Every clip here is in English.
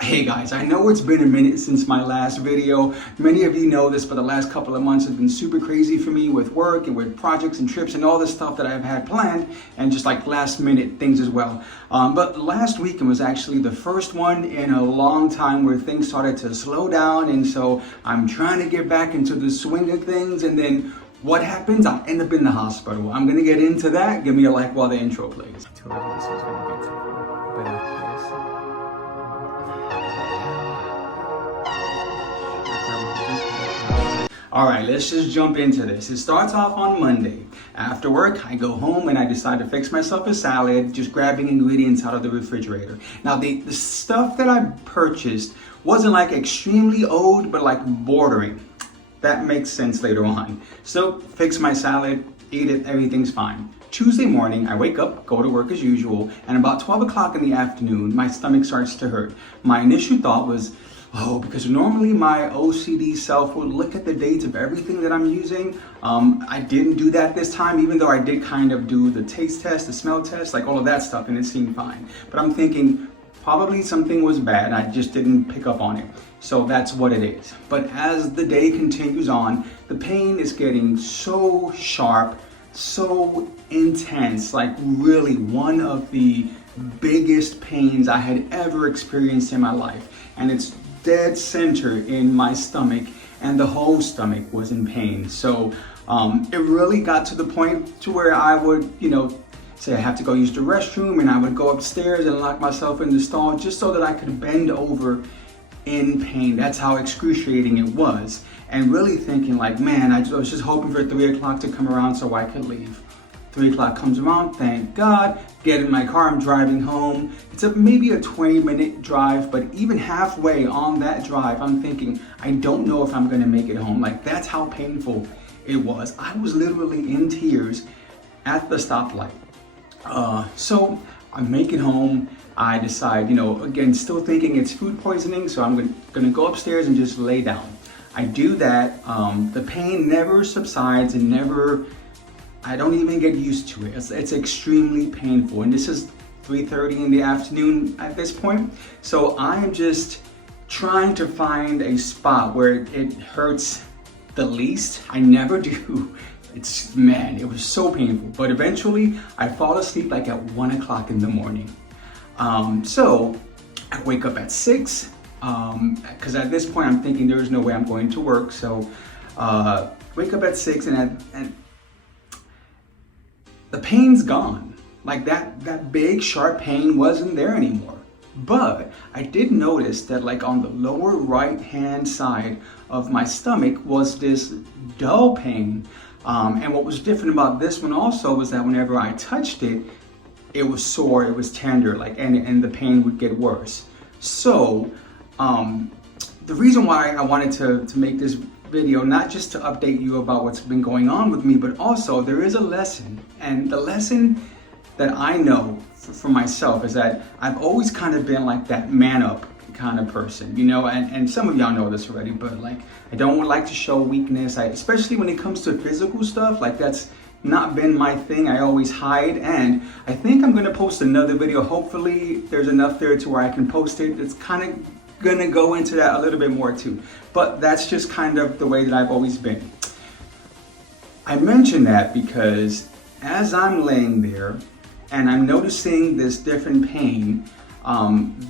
Hey guys, I know it's been a minute since my last video. Many of you know this, but the last couple of months have been super crazy for me with work and with projects and trips and all this stuff that I've had planned, and just like last minute things as well. But last weekend was actually the first one in a long time where things started to slow down, and so I'm trying to get back into the swing of things, and then what happens? I end up in the hospital. I'm gonna get into that. Give me a like while the intro plays. All right, let's just jump into this. It starts off on Monday. After work, I go home and I decide to fix myself a salad, just grabbing ingredients out of the refrigerator. Now, the stuff that I purchased wasn't like extremely old, but like bordering. That makes sense later on. So, fix my salad, eat it, everything's fine. Tuesday morning, I wake up, go to work as usual, and about 12 o'clock in the afternoon, my stomach starts to hurt. My initial thought was, oh, because normally my OCD self would look at the dates of everything that I'm using. I didn't do that this time, even though I did kind of do the taste test, the smell test, like all of that stuff, and it seemed fine. But I'm thinking probably something was bad, I just didn't pick up on it. So that's what it is. But as the day continues on, the pain is getting so sharp, so intense, like really one of the biggest pains I had ever experienced in my life. And it's dead center in my stomach, and the whole stomach was in pain. So it really got to the point to where I would, say I have to go use the restroom, and I would go upstairs and lock myself in the stall just so that I could bend over in pain. That's how excruciating it was. And really thinking like, man, I was just hoping for 3 o'clock to come around so I could leave. 3 o'clock comes around, thank God, get in my car, I'm driving home. It's maybe a 20-minute drive, but even halfway on that drive, I'm thinking, I don't know if I'm gonna make it home. Like, that's how painful it was. I was literally in tears at the stoplight. So I make it home. I decide, again, still thinking it's food poisoning, so I'm gonna go upstairs and just lay down. I do that. The pain never subsides and I don't even get used to it. It's extremely painful. And this is 3:30 in the afternoon at this point. So I am just trying to find a spot where it hurts the least. I never do. It was so painful. But eventually I fall asleep like at 1 o'clock in the morning. So I wake up at 6, because at this point I'm thinking there is no way I'm going to work. So wake up at 6 and the pain's gone. Like that big sharp pain wasn't there anymore. But I did notice that like on the lower right hand side of my stomach was this dull pain. And what was different about this one also was that whenever I touched it, it was sore, it was tender, and the pain would get worse. So the reason why I wanted to make this video, not just to update you about what's been going on with me, but also there is a lesson. And the lesson that I know for myself is that I've always kind of been like that man up kind of person, and some of y'all know this already, but like I don't like to show weakness, especially when it comes to physical stuff. Like that's not been my thing. I always hide, and I think I'm gonna post another video. Hopefully there's enough there to where I can post it. It's kind of gonna go into that a little bit more too, but that's just kind of the way that I've always been. I mention that because as I'm laying there and I'm noticing this different pain,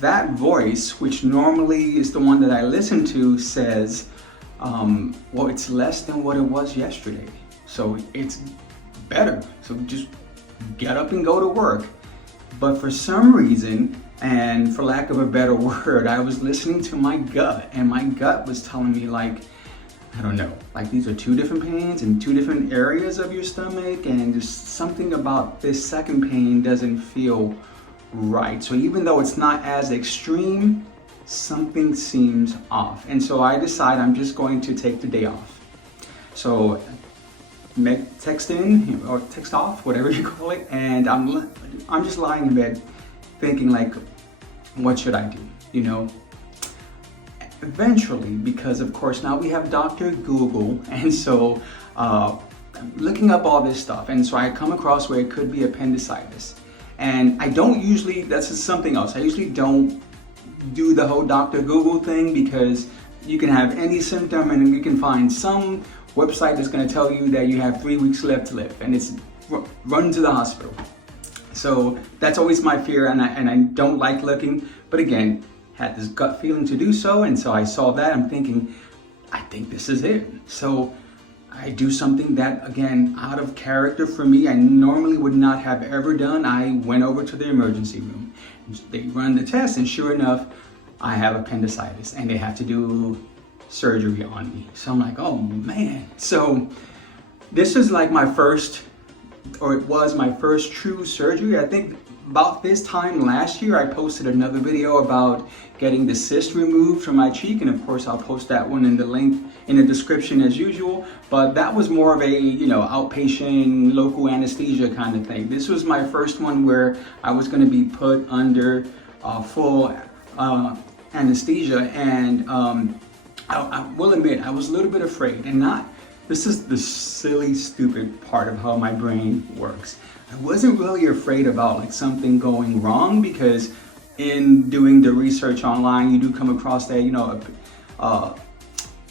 that voice, which normally is the one that I listen to, says, well, it's less than what it was yesterday, so it's better, so just get up and go to work. But for some reason, and for lack of a better word, I was listening to my gut, and my gut was telling me like, I don't know, like these are two different pains in two different areas of your stomach, and just something about this second pain doesn't feel right. So even though it's not as extreme, something seems off. And so I decide I'm just going to take the day off. So text in or text off, whatever you call it, and I'm just lying in bed thinking like, what should I do? Eventually, because of course now we have Dr. Google, and so looking up all this stuff, and so I come across where it could be appendicitis. And I don't usually, that's something else, I usually don't do the whole Dr. Google thing, because you can have any symptom and you can find some website that's going to tell you that you have 3 weeks left to live, and it's run to the hospital. So that's always my fear, and I don't like looking, but again, had this gut feeling to do so, and so I saw that. I'm thinking, I think this is it. So I do something that, again, out of character for me, I normally would not have ever done. I went over to the emergency room. They run the test, and sure enough, I have appendicitis, and they have to do surgery on me. So I'm like, oh man. So this is like my first, or it was my first true surgery. I think about this time last year, I posted another video about getting the cyst removed from my cheek, and of course I'll post that one in the link in the description as usual. But that was more of a, outpatient local anesthesia kind of thing. This was my first one where I was going to be put under full anesthesia, and I will admit I was a little bit afraid, and this is the silly, stupid part of how my brain works. I wasn't really afraid about like something going wrong, because in doing the research online, you do come across that,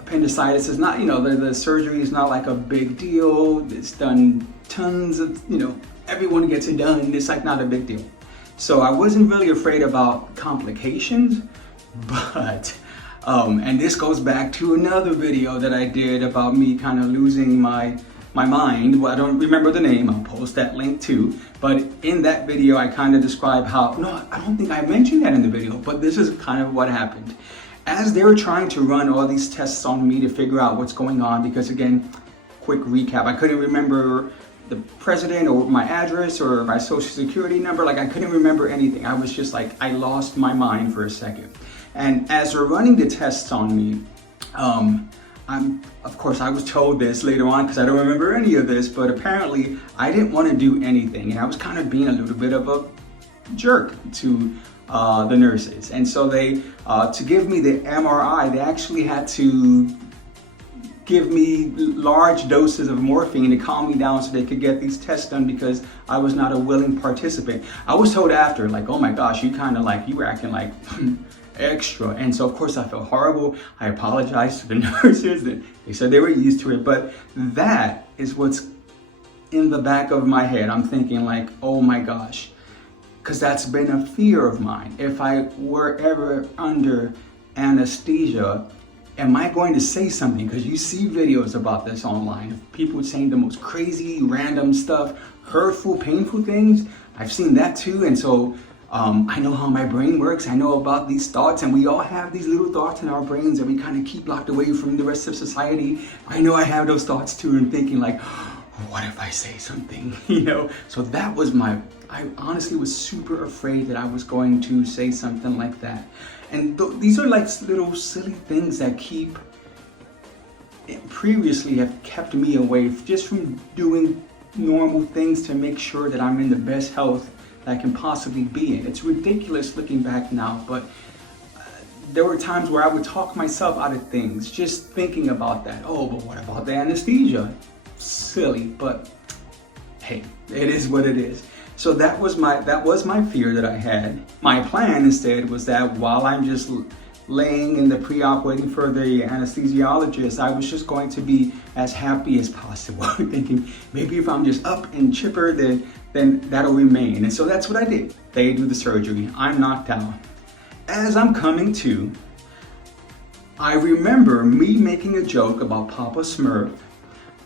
appendicitis is not, the surgery is not like a big deal. It's done tons of, everyone gets it done. It's like not a big deal. So I wasn't really afraid about complications, but and this goes back to another video that I did about me kind of losing my mind. Well, I don't remember the name. I'll post that link too. But in that video, I kind of describe how, no, I don't think I mentioned that in the video, but this is kind of what happened. As they were trying to run all these tests on me to figure out what's going on, because again, quick recap, I couldn't remember the president or my address or my social security number. Like, I couldn't remember anything. I was just like, I lost my mind for a second. And as they're running the tests on me, of course, I was told this later on because I don't remember any of this, but apparently I didn't want to do anything, and I was kind of being a little bit of a jerk to the nurses. And so they, to give me the MRI, they actually had to give me large doses of morphine to calm me down so they could get these tests done, because I was not a willing participant. I was told after, like, oh my gosh, you were acting like extra. And so of course I felt horrible. I apologized to the nurses, and they said they were used to it. But that is what's in the back of my head. I'm thinking like, oh my gosh, because that's been a fear of mine. If I were ever under anesthesia, am I going to say something? Because you see videos about this online of people saying the most crazy, random stuff, hurtful, painful things. I've seen that too. And so I know how my brain works. I know about these thoughts, and we all have these little thoughts in our brains that we kind of keep locked away from the rest of society. I know I have those thoughts too, and thinking like, what if I say something, So that was I honestly was super afraid that I was going to say something like that. And these are like little silly things that previously have kept me away just from doing normal things to make sure that I'm in the best health that I can possibly be in. It's ridiculous looking back now, but there were times where I would talk myself out of things, just thinking about that. Oh, but what about the anesthesia? Silly, but hey, it is what it is. So that was my fear that I had. My plan instead was that while I'm just laying in the pre-op waiting for the anesthesiologist, I was just going to be as happy as possible, thinking maybe if I'm just up and chipper, then that'll remain. And so that's what I did. They do the surgery. I'm knocked out. As I'm coming to, I remember me making a joke about Papa Smurf.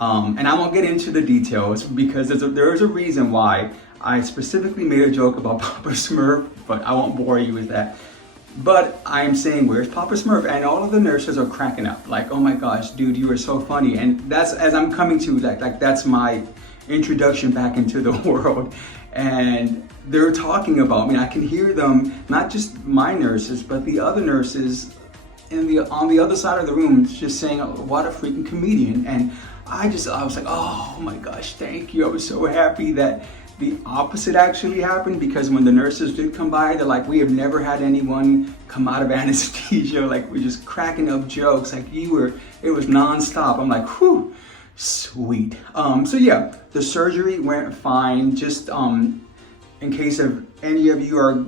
And I won't get into the details because there's a reason why I specifically made a joke about Papa Smurf, but I won't bore you with that. But I'm saying, where's Papa Smurf? And all of the nurses are cracking up, like, oh my gosh, dude, you are so funny. And that's, as I'm coming to, like that's my introduction back into the world. And they're talking about me. I can hear them, not just my nurses, but the other nurses on the other side of the room just saying, oh, what a freaking comedian. And I was like, oh my gosh, thank you. I was so happy that the opposite actually happened, because when the nurses did come by, they're like, we have never had anyone come out of anesthesia. Like, we're just cracking up jokes. Like, it was nonstop. I'm like, whew, sweet. So yeah, the surgery went fine. Just in case of any of you are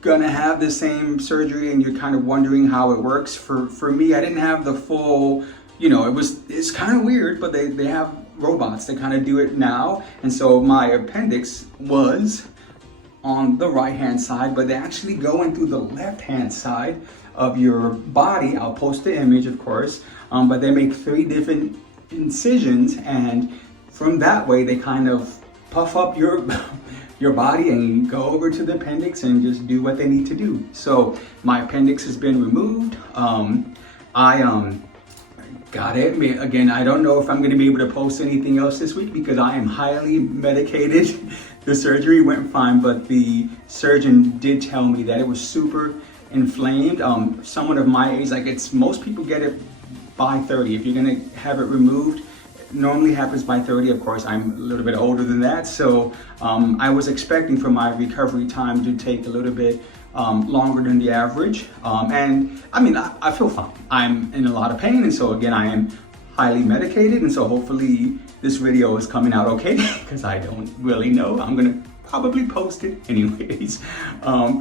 gonna have the same surgery and you're kind of wondering how it works, for me, I didn't have the full, it's kind of weird, but they have robots that kind of do it now. And so my appendix was on the right hand side, but they actually go in through the left hand side of your body. I'll post the image, of course, but they make 3 different incisions, and from that way they kind of puff up your body and go over to the appendix and just do what they need to do. So my appendix has been removed. I gotta admit, again, I don't know if I'm gonna be able to post anything else this week because I am highly medicated. The surgery went fine, but the surgeon did tell me that it was super inflamed. Someone of my age, like most people get it by 30. If you're gonna have it removed, it normally happens by 30. Of course, I'm a little bit older than that, so I was expecting for my recovery time to take a little bit longer than the average. And I mean, I feel fine. I'm in a lot of pain, and so again, I am highly medicated, and so hopefully this video is coming out okay, because I don't really know. I'm gonna probably post it anyways,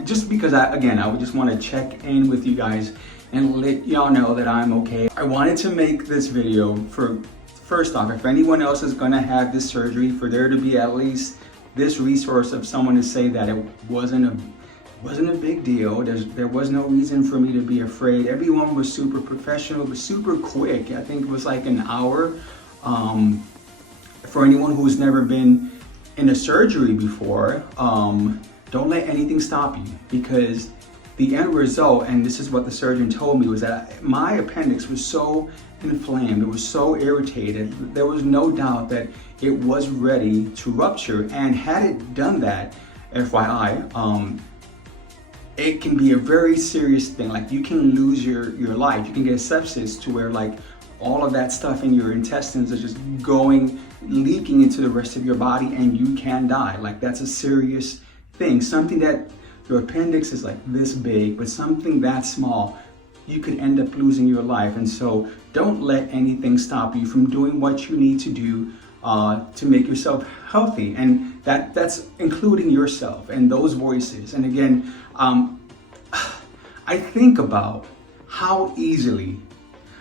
just because I would just want to check in with you guys and let y'all know that I'm okay. I wanted to make this video for, first off, if anyone else is gonna have this surgery, for there to be at least this resource of someone to say that it wasn't a big deal. There was no reason for me to be afraid. Everyone was super professional, but super quick. I think it was like an hour. For anyone who's never been in a surgery before, don't let anything stop you, because the end result, and this is what the surgeon told me, was that my appendix was so inflamed, it was so irritated, there was no doubt that it was ready to rupture. And had it done that, FYI, it can be a very serious thing. Like, you can lose your life. You can get sepsis to where, like, all of that stuff in your intestines is just leaking into the rest of your body, and you can die. Like, that's a serious thing. Something that your appendix is like this big, but something that small, you could end up losing your life. And so don't let anything stop you from doing what you need to do to make yourself healthy. And that's including yourself and those voices. And again, I think about how easily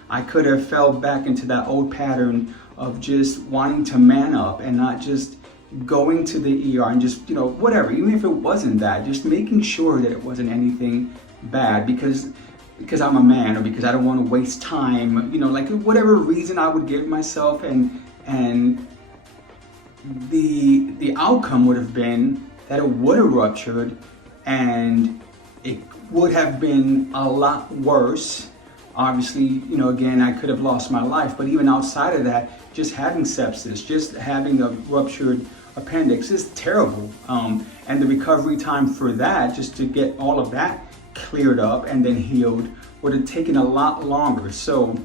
I could have fell back into that old pattern of just wanting to man up and not just going to the ER and just, whatever, even if it wasn't that, just making sure that it wasn't anything bad because I'm a man, or because I don't want to waste time, like whatever reason I would give myself, and the outcome would have been that it would have ruptured, and it would have been a lot worse. Obviously, again, I could have lost my life, but even outside of that, just having sepsis, just having a ruptured appendix is terrible. And the recovery time for that, just to get all of that cleared up and then healed, would have taken a lot longer. So,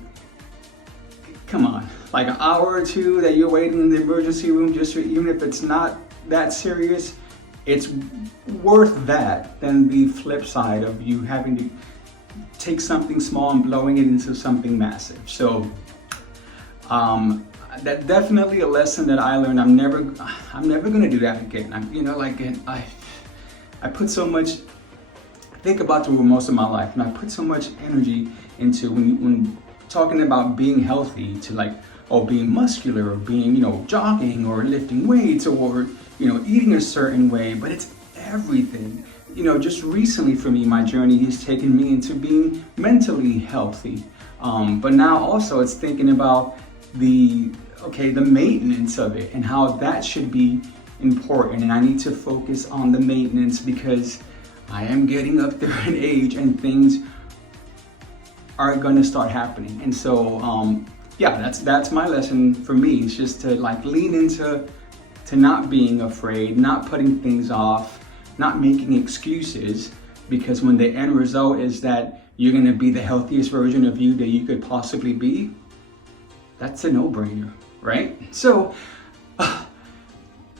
come on, like an hour or two that you're waiting in the emergency room, even if it's not that serious, it's worth that than the flip side of you having to take something small and blowing it into something massive. So that definitely a lesson that I learned. I'm never gonna do that again. I put so much, think about most of my life, and I put so much energy into when talking about being healthy, to being muscular, or being jogging or lifting weights, or eating a certain way, but it's everything. Just recently for me, my journey has taken me into being mentally healthy. But now also it's thinking about the maintenance of it and how that should be important. And I need to focus on the maintenance because I am getting up there in age and things are gonna start happening. And so, that's my lesson for me. It's just to lean into not being afraid, not putting things off, not making excuses, because when the end result is that you're going to be the healthiest version of you that you could possibly be, that's a no-brainer, right? So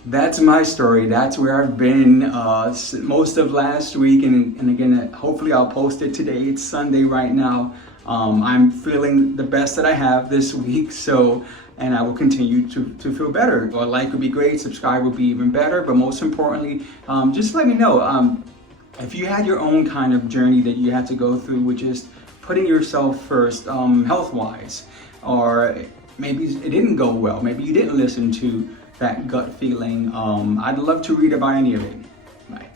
that's my story. That's where I've been most of last week, and again, hopefully I'll post it today. It's Sunday right now. I'm feeling the best that I have this week, and I will continue to feel better. A like would be great, subscribe would be even better, but most importantly, just let me know. If you had your own kind of journey that you had to go through with just putting yourself first, health-wise, or maybe it didn't go well, maybe you didn't listen to that gut feeling, I'd love to read about any of it. Bye.